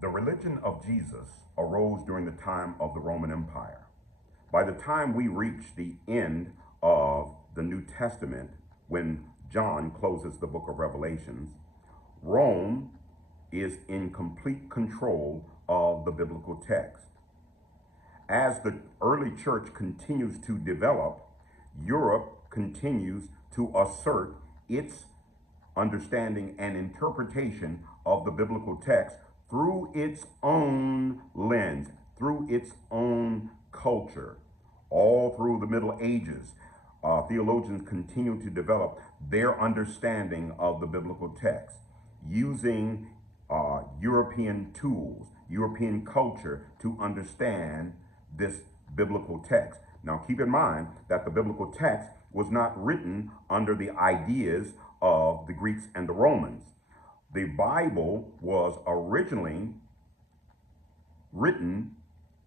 The religion of Jesus arose during the time of the Roman Empire. By the time we reach the end of the New Testament, when John closes the book of Revelations, Rome is in complete control of the biblical text. As the early church continues to develop, Europe continues to assert its understanding and interpretation of the biblical text through its own lens, through its own culture. All through the Middle Ages, theologians continue to develop their understanding of the biblical text using European tools, European culture to understand this biblical text. Now, keep in mind that the biblical text was not written under the ideas of the Greeks and the Romans. The Bible was originally written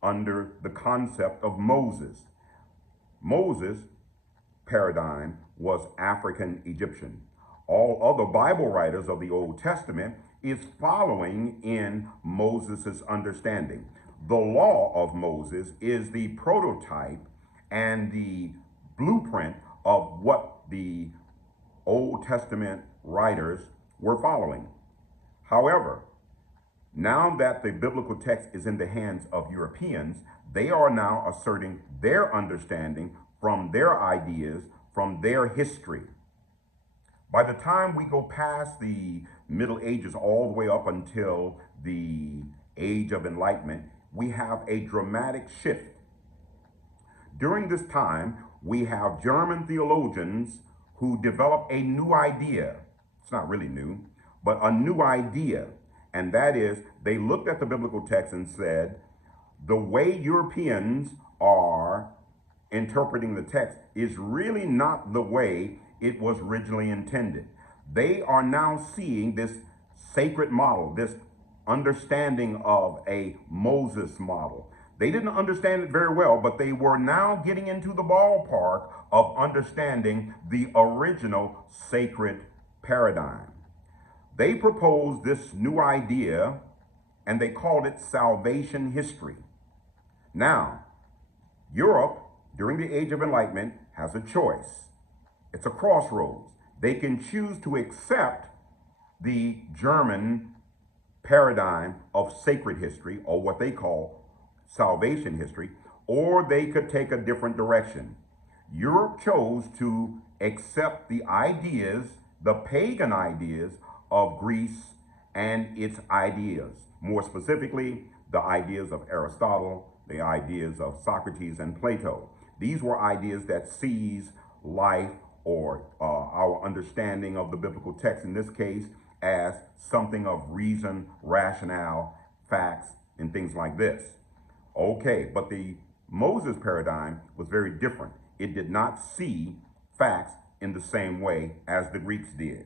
under the concept of Moses. Moses' paradigm was African Egyptian. All other Bible writers of the Old Testament is following in Moses' understanding. The law of Moses is the prototype and the blueprint of what the Old Testament writers were following. However, now that the biblical text is in the hands of Europeans, they are now asserting their understanding from their ideas, from their history. By the time we go past the Middle Ages all the way up until the Age of Enlightenment, we have a dramatic shift. During this time, we have German theologians who develop a new idea. It's not really new, but a new idea. And that is, they looked at the biblical text and said, the way Europeans are interpreting the text is really not the way it was originally intended. They are now seeing this sacred model, this understanding of a Moses model. They didn't understand it very well, but they were now getting into the ballpark of understanding the original sacred paradigm. They proposed this new idea and they called it salvation history. Now, Europe, during the Age of Enlightenment, has a choice. It's a crossroads. They can choose to accept the German paradigm of sacred history, or what they call salvation history, or they could take a different direction. Europe chose to accept the ideas, the pagan ideas of Greece and its ideas. More specifically, the ideas of Aristotle, the ideas of Socrates and Plato. These were ideas that sees life or our understanding of the biblical text, in this case, as something of reason, rationale, facts, and things like this. Okay, but the Moses paradigm was very different. It did not see facts in the same way as the Greeks did.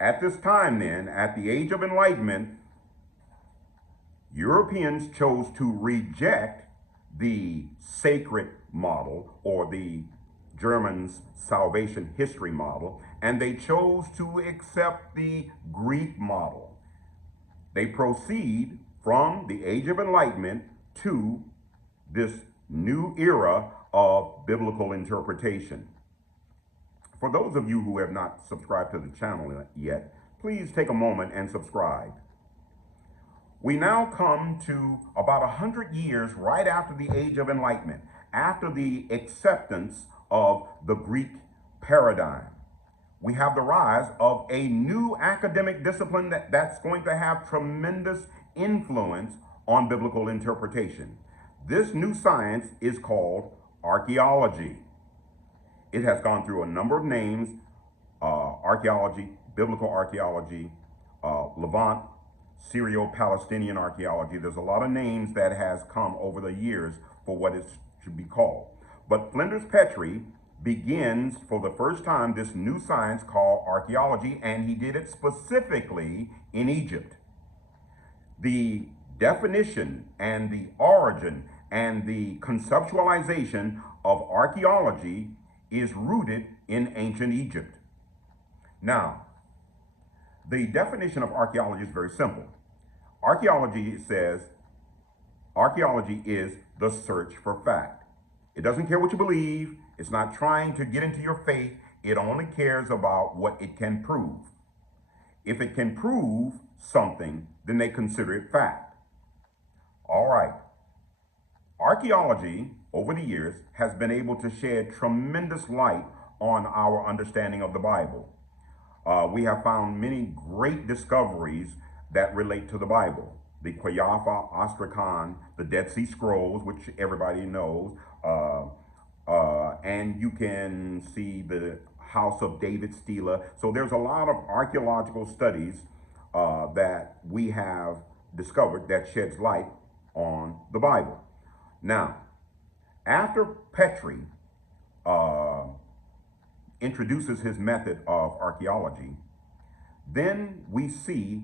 At this time then, at the Age of Enlightenment, Europeans chose to reject the sacred model, or the Germans' salvation history model, and they chose to accept the Greek model. They proceed from the Age of Enlightenment to this new era of biblical interpretation. For those of you who have not subscribed to the channel yet, please take a moment and subscribe. We now come to about 100 years right after the Age of Enlightenment, after the acceptance of the Greek paradigm. We have the rise of a new academic discipline that's going to have tremendous influence on biblical interpretation. This new science is called archaeology. It has gone through a number of names: archaeology, biblical archaeology, Levant, Syro-Palestinian archaeology. There's a lot of names that has come over the years for what it should be called. But Flinders Petrie begins for the first time this new science called archaeology, and he did it specifically in Egypt. The definition and the origin and the conceptualization of archaeology is rooted in ancient Egypt. Now, the definition of archaeology is very simple. Archaeology says archaeology is the search for fact. It doesn't care what you believe. It's not trying to get into your faith. It only cares about what it can prove. If it can prove something, then they consider it fact. All right. Archaeology, over the years, has been able to shed tremendous light on our understanding of the Bible. We have found many great discoveries that relate to the Bible. The Qayafa Ostracon, the Dead Sea Scrolls, which everybody knows, and you can see the House of David Stela. So there's a lot of archaeological studies that we have discovered that sheds light on the Bible. Now, after Petrie introduces his method of archaeology, then we see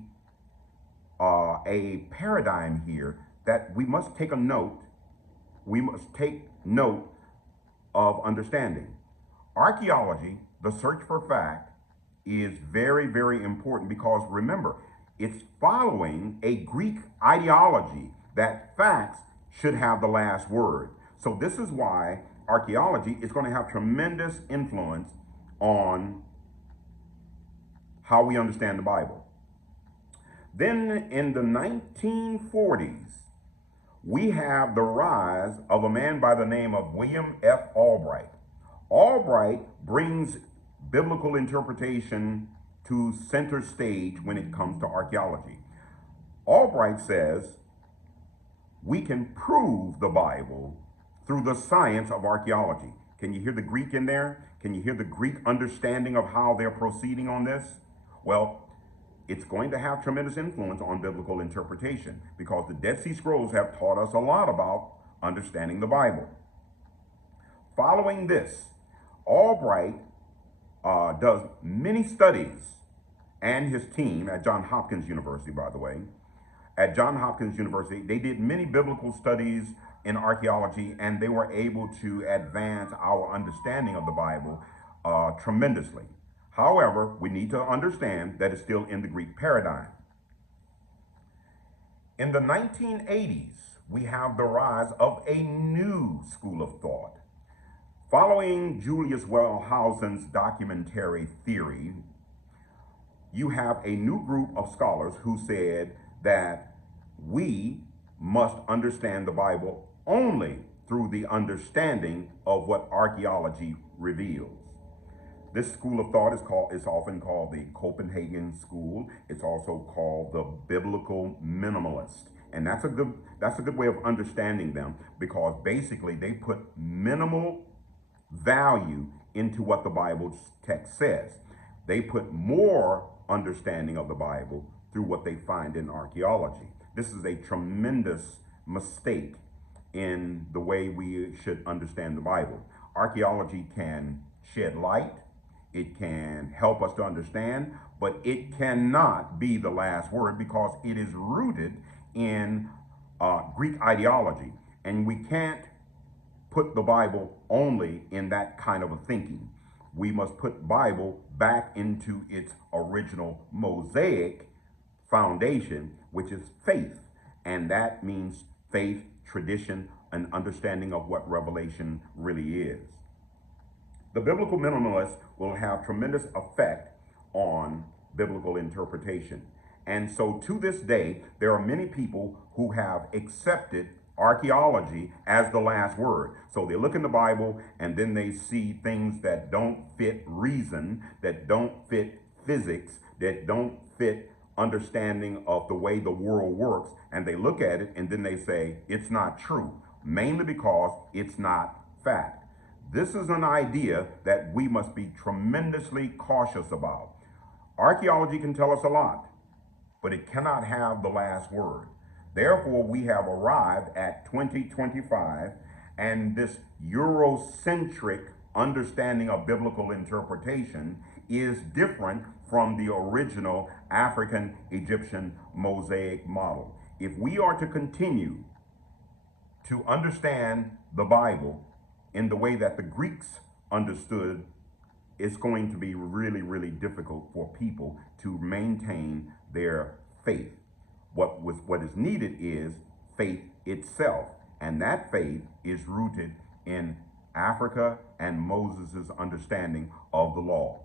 a paradigm here that we must take a note. We must take note of understanding. Archaeology, the search for fact, is very, very important because remember, it's following a Greek ideology that facts should have the last word. So this is why archaeology is going to have tremendous influence on how we understand the Bible. Then in the 1940s, we have the rise of a man by the name of William F. Albright. Albright brings biblical interpretation to center stage when it comes to archaeology. Albright says we can prove the Bible through the science of archaeology. Can you hear the Greek in there? Can you hear the Greek understanding of how they're proceeding on this? Well, it's going to have tremendous influence on biblical interpretation because the Dead Sea Scrolls have taught us a lot about understanding the Bible. Following this, Albright does many studies, and his team at Johns Hopkins University, by the way. At Johns Hopkins University, they did many biblical studies in archaeology, and they were able to advance our understanding of the Bible tremendously. However, we need to understand that it's still in the Greek paradigm. In the 1980s, we have the rise of a new school of thought. Following Julius Wellhausen's documentary theory, you have a new group of scholars who said that we must understand the Bible only through the understanding of what archaeology reveals. This school of thought is often called the Copenhagen school. It's also called the biblical minimalist. And that's a good way of understanding them because basically they put minimal value into what the Bible text says. They put more understanding of the Bible through what they find in archaeology. This is a tremendous mistake in the way we should understand the Bible. Archaeology can shed light, it can help us to understand, but it cannot be the last word because it is rooted in Greek ideology. And we can't put the Bible only in that kind of a thinking. We must put Bible back into its original Mosaic foundation, which is faith. And that means faith, tradition, and understanding of what revelation really is. The biblical minimalist will have tremendous effect on biblical interpretation. And so to this day, there are many people who have accepted archaeology as the last word. So they look in the Bible and then they see things that don't fit reason, that don't fit physics, that don't fit understanding of the way the world works. And they look at it and then they say, it's not true, mainly because it's not fact. This is an idea that we must be tremendously cautious about. Archaeology can tell us a lot, but it cannot have the last word. Therefore, we have arrived at 2025, and this Eurocentric understanding of biblical interpretation is different from the original African Egyptian Mosaic model. If we are to continue to understand the Bible in the way that the Greeks understood, it's going to be really, really difficult for people to maintain their faith. What is needed is faith itself, and that faith is rooted in Africa and Moses' understanding of the law.